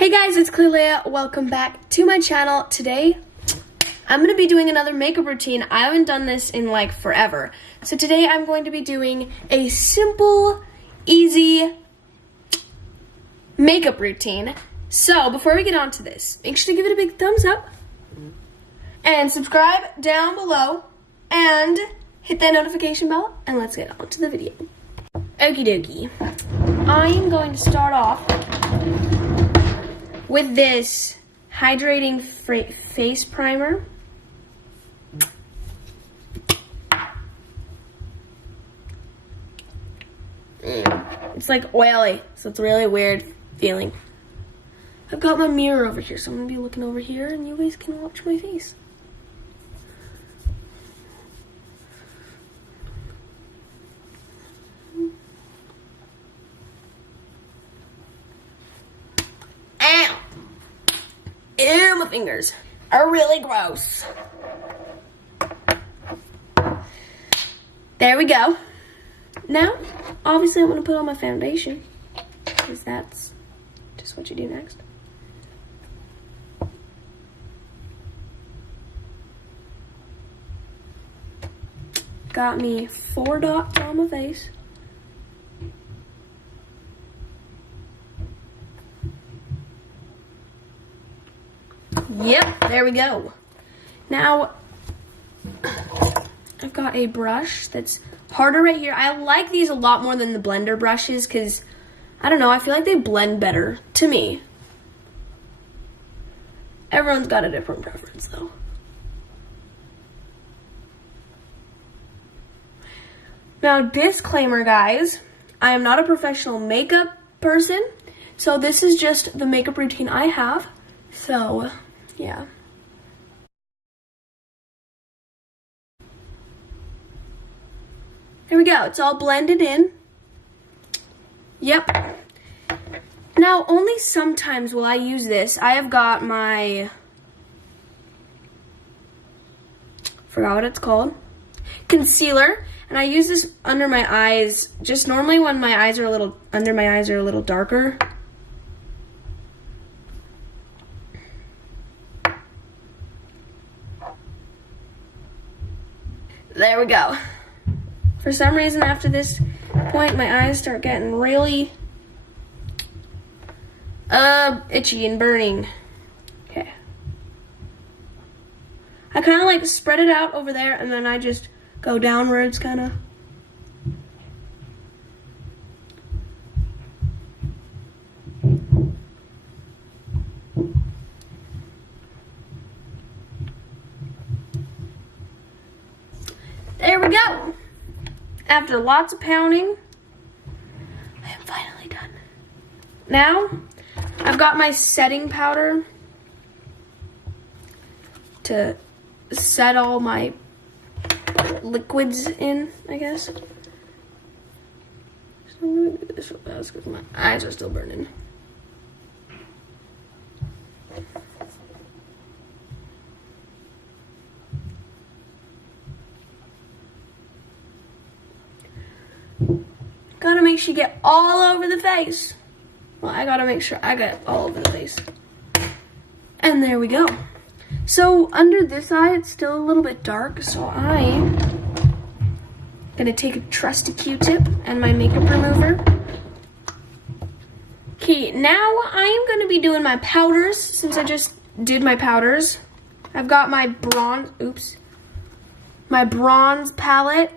Hey guys, it's Clelea. Welcome back to my channel. Today, I'm going to be doing another makeup routine. I haven't done this in like forever. So today I'm going to be doing a simple, easy makeup routine. So before we get on to this, make sure to give it a big thumbs up and subscribe down below and hit that notification bell and let's get on to the video. Okie dokie. I am going to start off with this hydrating face primer. It's like oily, so it's a really weird feeling. I've got my mirror over here, so I'm gonna be looking over here and you guys can watch my face. Ow! Ew, my fingers are really gross. There we go. Now, obviously I'm gonna put on my foundation, because that's just what you do next. Got me 4 dots on my face. Yep, there we go. Now, I've got a brush that's harder right here. I like these a lot more than the blender brushes because, I don't know, I feel like they blend better to me. Everyone's got a different preference though. Now, disclaimer guys, I am not a professional makeup person, so this is just the makeup routine I have, so yeah. There we go, it's all blended in. Yep. Now, only sometimes will I use this. I have got my, forgot what it's called, concealer, and I use this under my eyes, just normally when my eyes are a little, under my eyes are a little darker. There we go. For some reason, after this point, my eyes start getting really itchy and burning. Okay. I kind of like spread it out over there, and then I just go downwards, kind of. There we go. After lots of pounding, I am finally done. Now, I've got my setting powder to set all my liquids in, I guess. So I'm gonna do this real fast because my eyes are still burning. Gotta make sure you get all over the face. Well, I gotta make sure I get all over the face. And there we go. So under this eye, it's still a little bit dark, so I'm gonna take a trusty Q-tip and my makeup remover. Okay, now I am gonna be doing my powders, since I just did my powders. I've got my my bronze palette,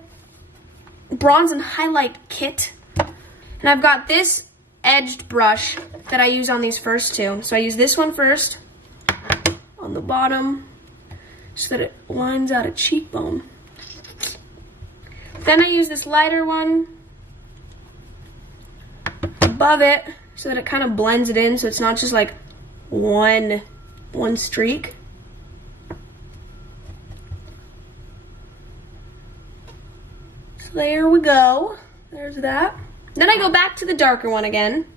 bronze and highlight kit. And I've got this edged brush that I use on these first two. So I use this one first on the bottom so that it lines out a cheekbone. Then I use this lighter one above it so that it kind of blends it in so it's not just like one streak. So there we go. There's that. Then I go back to the darker one again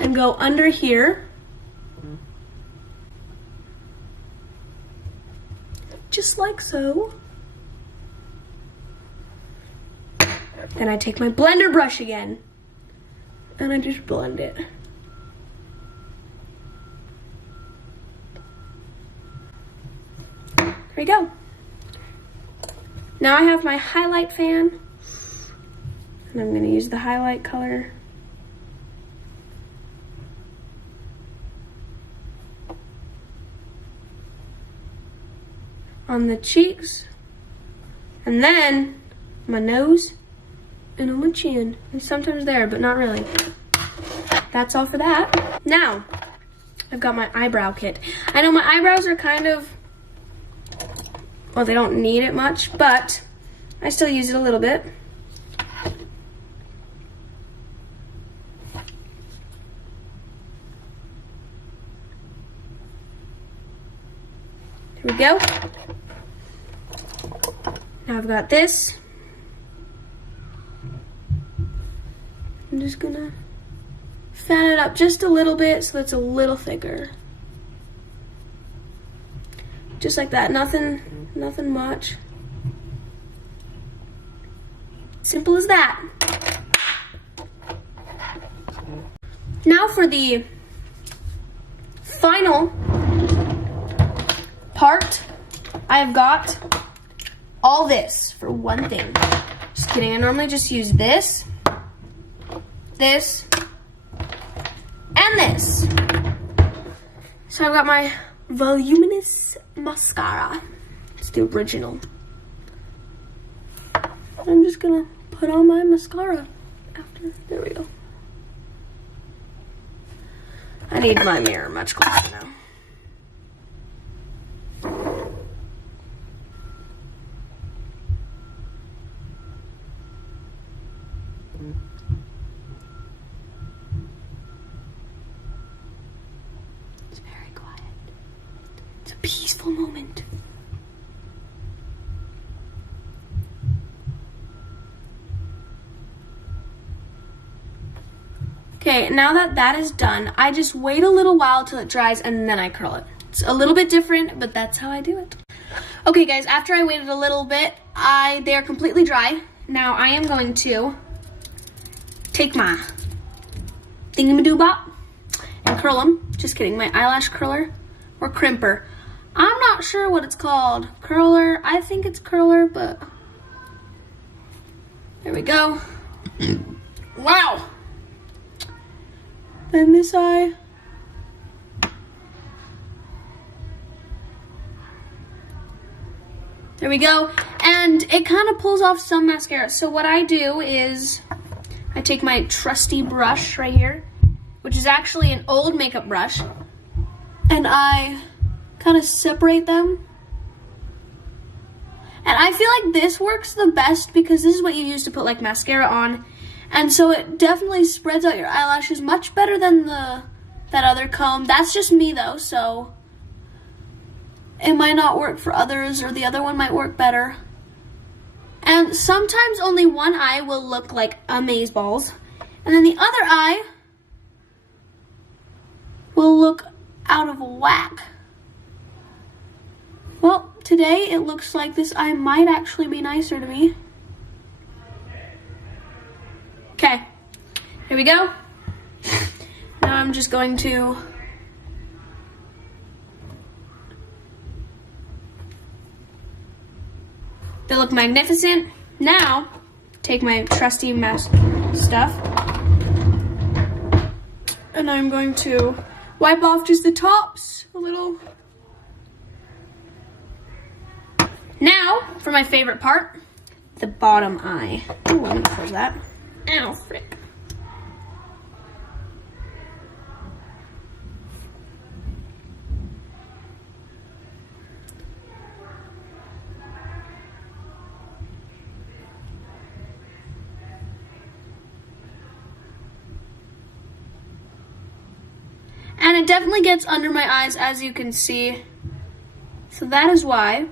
and go under here. Just like so. Then I take my blender brush again and I just blend it. we go. Now I have my highlight fan, and I'm gonna use the highlight color. On the cheeks, and then my nose, and on my chin, and sometimes there, but not really. That's all for that. Now, I've got my eyebrow kit. I know my eyebrows are kind of, well, they don't need it much, but I still use it a little bit. Here we go. Now I've got this. I'm just gonna fan it up just a little bit so it's a little thicker. Just like that, nothing much. Simple as that. Now for the final part, I've got all this for one thing. Just kidding, I normally just use this, this, and this. So I've got my Voluminous mascara. It's the original. I'm just gonna put on my mascara after. There we go. I need my mirror much closer now. It's very quiet. It's a peaceful moment. Okay, now that that is done, I just wait a little while till it dries and then I curl it. It's a little bit different, but that's how I do it. Okay guys, after I waited a little bit, they are completely dry. Now I am going to take my thingamadoo-bop and curl them. Just kidding, my eyelash curler or crimper. I'm not sure what it's called. Curler, I think it's curler, but there we go. Wow. Then this eye. There we go. And it kind of pulls off some mascara. So what I do is I take my trusty brush right here, which is actually an old makeup brush, and I kind of separate them. And I feel like this works the best because this is what you use to put like mascara on. And so it definitely spreads out your eyelashes much better than that other comb. That's just me though, so it might not work for others, or the other one might work better. And sometimes only one eye will look like amazeballs, and then the other eye will look out of whack. Well, today it looks like this eye might actually be nicer to me. Okay, here we go. Now I'm just going to they look magnificent. Now, take my trusty mask stuff, and I'm going to wipe off just the tops a little. Now, for my favorite part, the bottom eye. Ooh, I'm gonna close that. Ow, frick. And it definitely gets under my eyes, as you can see. So that is why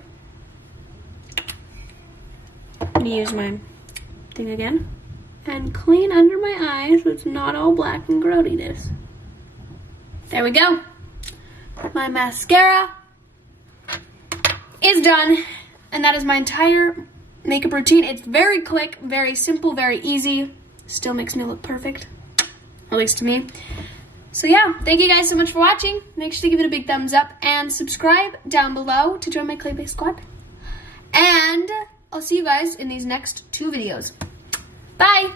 I'm gonna use my thing again and clean under my eyes so it's not all black and grody-ness. There we go. My mascara is done, and that is my entire makeup routine. It's very quick, very simple, very easy. Still makes me look perfect, at least to me. So yeah, thank you guys so much for watching. Make sure to give it a big thumbs up and subscribe down below to join my Claybase squad. And I'll see you guys in these next 2 videos. Bye!